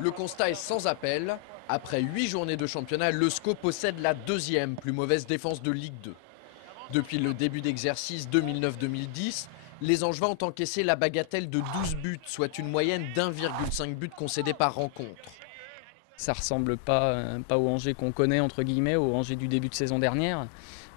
Le constat est sans appel. Après 8 journées de championnat, le SCO possède la deuxième plus mauvaise défense de Ligue 2. Depuis le début d'exercice 2009-2010, les Angevins ont encaissé la bagatelle de 12 buts, soit une moyenne d'1,5 but concédé par rencontre. Ça ressemble pas au Angers qu'on connaît, entre guillemets, au Angers du début de saison dernière.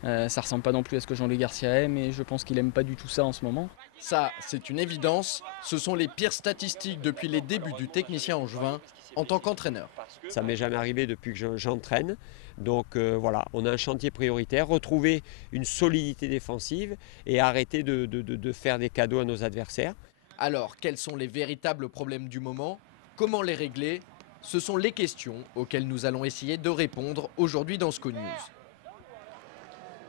Ça ressemble pas non plus à ce que Jean-Louis Garcia aime, et je pense qu'il aime pas du tout ça en ce moment. Ça, c'est une évidence. Ce sont les pires statistiques depuis les débuts du technicien angevin en tant qu'entraîneur. Ça m'est jamais arrivé depuis que j'entraîne. Donc voilà, on a un chantier prioritaire, retrouver une solidité défensive et arrêter de faire des cadeaux à nos adversaires. Alors, quels sont les véritables problèmes du moment? Comment les régler? Ce sont les questions auxquelles nous allons essayer de répondre aujourd'hui dans SCO News.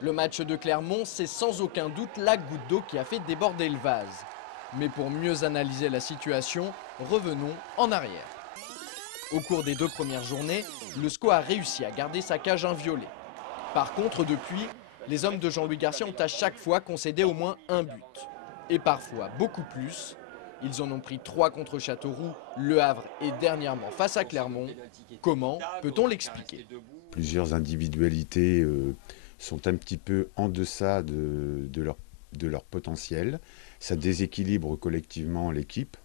Le match de Clermont, c'est sans aucun doute la goutte d'eau qui a fait déborder le vase. Mais pour mieux analyser la situation, revenons en arrière. Au cours des 2 premières journées, le SCO a réussi à garder sa cage inviolée. Par contre, depuis, les hommes de Jean-Louis Garcia ont à chaque fois concédé au moins un but. Et parfois beaucoup plus. Ils en ont pris 3 contre Châteauroux, Le Havre et dernièrement face à Clermont. Comment peut-on l'expliquer? Plusieurs individualités sont un petit peu en deçà de leur potentiel. Ça déséquilibre collectivement l'équipe.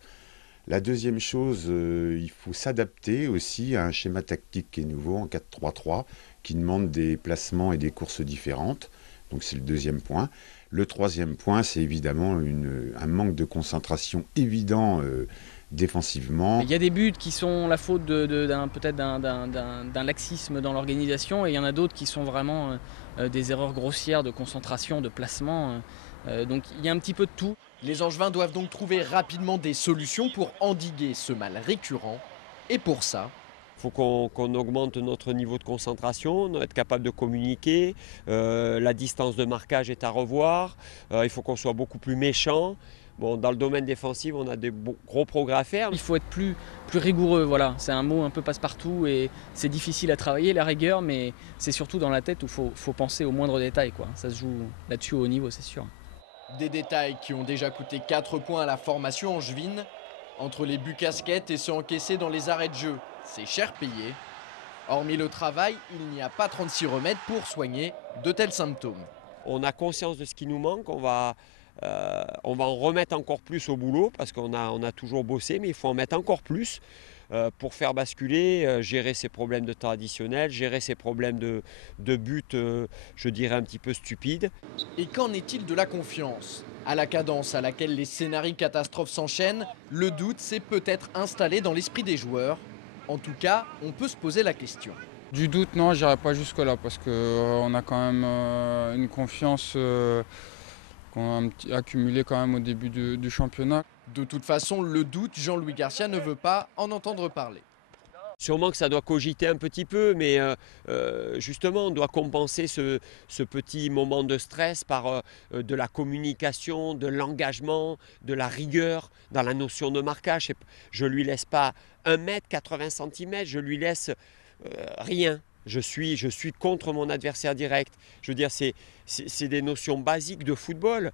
La deuxième chose, il faut s'adapter aussi à un schéma tactique qui est nouveau en 4-3-3, qui demande des placements et des courses différentes. Donc c'est le deuxième point. Le troisième point, c'est évidemment un manque de concentration évident défensivement. Il y a des buts qui sont la faute peut-être d'un laxisme dans l'organisation, et il y en a d'autres qui sont vraiment des erreurs grossières de concentration, de placement. Donc il y a un petit peu de tout. Les Angevins doivent donc trouver rapidement des solutions pour endiguer ce mal récurrent. Et pour ça, Il faut qu'on augmente notre niveau de concentration, être capable de communiquer. La distance de marquage est à revoir. Il faut qu'on soit beaucoup plus méchant. Bon, dans le domaine défensif, on a des gros progrès à faire. Il faut être plus rigoureux, voilà. C'est un mot un peu passe-partout et c'est difficile à travailler, la rigueur, mais c'est surtout dans la tête où il faut penser aux moindres détails, quoi. Ça se joue là-dessus au haut niveau, c'est sûr. des détails qui ont déjà coûté 4 points à la formation angevine. Entre les buts casquettes et ceux encaissés dans les arrêts de jeu, c'est cher payé. Hormis le travail, il n'y a pas 36 remèdes pour soigner de tels symptômes. On a conscience de ce qui nous manque, on va en remettre encore plus au boulot parce qu'on a toujours bossé, mais il faut en mettre encore plus pour faire basculer, gérer ces problèmes de temps additionnel, gérer ces problèmes de buts, je dirais un petit peu stupides. Et qu'en est-il de la confiance? À la cadence à laquelle les scénarios catastrophes s'enchaînent, le doute s'est peut-être installé dans l'esprit des joueurs. En tout cas, on peut se poser la question. Du doute, non, j'irai pas jusque-là parce qu'on a quand même une confiance qu'on a accumulée quand même au début du championnat. De toute façon, le doute, Jean-Louis Garcia ne veut pas en entendre parler. Sûrement que ça doit cogiter un petit peu, mais justement, on doit compenser ce petit moment de stress par de la communication, de l'engagement, de la rigueur dans la notion de marquage. Je ne lui laisse pas 1 mètre, 80 cm, je lui laisse rien. Je suis contre mon adversaire direct. Je veux dire, c'est des notions basiques de football.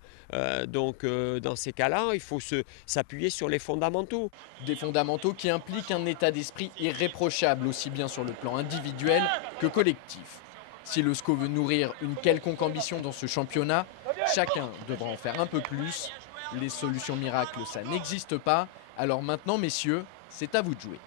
Donc, dans ces cas-là, il faut s'appuyer sur les fondamentaux. Des fondamentaux qui impliquent un état d'esprit irréprochable, aussi bien sur le plan individuel que collectif. Si le SCO veut nourrir une quelconque ambition dans ce championnat, chacun devra en faire un peu plus. Les solutions miracles, ça n'existe pas. Alors maintenant, messieurs, c'est à vous de jouer.